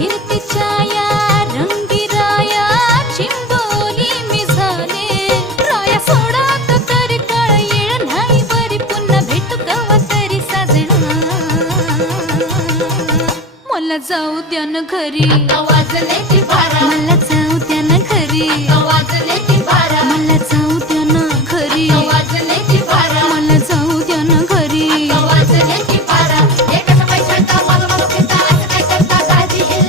फिरती छाया रंगी राया चिंबोली मी झाले राया सोडा तरी काळ येळ नाही बरी पुन्हा भेटू कवा तरी साजना मला जाऊ द्या न घरी वाजले ती बारा मला जाऊ द्या न घरी वाजले ती बारा